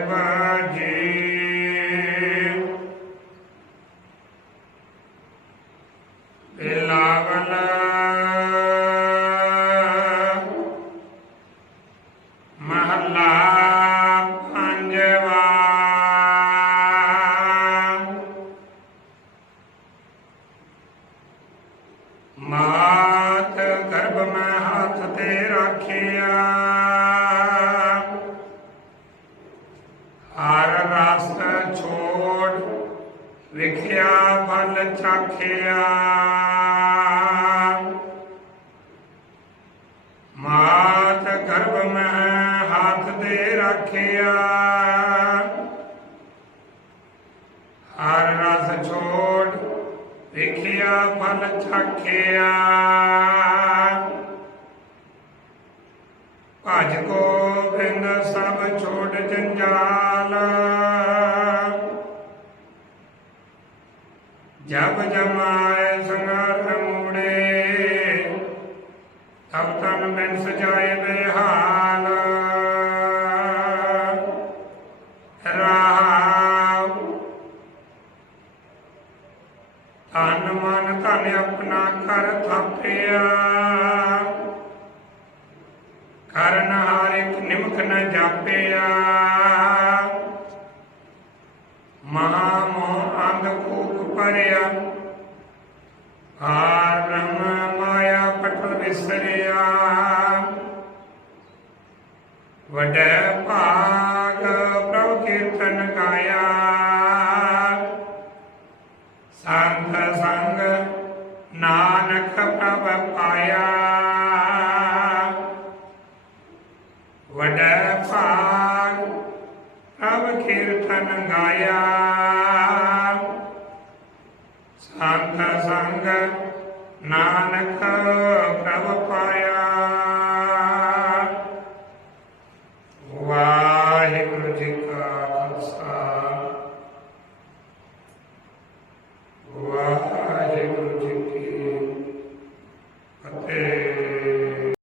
ਸਾਹਿਬ ਜੀ ਬਿਲਾਵਲ ਮਹੱਲਾ ਪੰਜਵਾ ਮਾਤ ਗਰਭ ਮੈਂ ਹੱਥ ਤੇ ਰੱਖਿਆ। ਵਿਖਿਆ ਫਲ ਚਾਖਿਆ। ਮਾਤ ਗਰਭ ਮੈਂ ਹੱਥ ਦੇ ਰੱਖਿਆ। ਹਰ ਰਸ ਛੋੜ ਵਿਖਿਆ ਫਲ ਚਾਖਿਆ। ਭਜ ਗੋਬਿੰਦ ਸਭ ਛੋੜ ਜੰਜਾਲ। ਜਬ ਜਮਾਏ ਸੰਗਰ ਮੂੜੇ। ਤਬ ਤਨ ਮੈਂ ਸਜਾਏ ਬੇਹਾਲ। ਰਾਮ ਤਨ ਮਨ ਧਨ ਆਪਣਾ ਕਰ ਥਾਪਿਆ। ਕਰਨ ਹਾਰ ਇੱਕ ਨਿਮਕ ਨ ਜਾਪਿਆ। ਮਹਾ ਪਰਿਆ। ਆਰ ਬ੍ਰਹਮ ਮਾਇਆ ਪਟਲ ਵਿਸਰਿਆ। ਵਡੈ ਭਾਗ ਪ੍ਰਭ ਕੀਰਤਨ ਗਾਇਆ। ਸੰਤ ਸੰਗ ਨਾਨਕ ਪ੍ਰਭ ਪਾਇਆ। ਵਡੈ ਭਾਗ ਪ੍ਰਭ ਕੀਰਤਨ ਗਾਇਆ। ਅਰਥ ਸੰਗ ਨਾਨਕ ਪ੍ਰਭ ਪਾਇਆ ਵਾਹਿਗੁਰੂ ਜੀ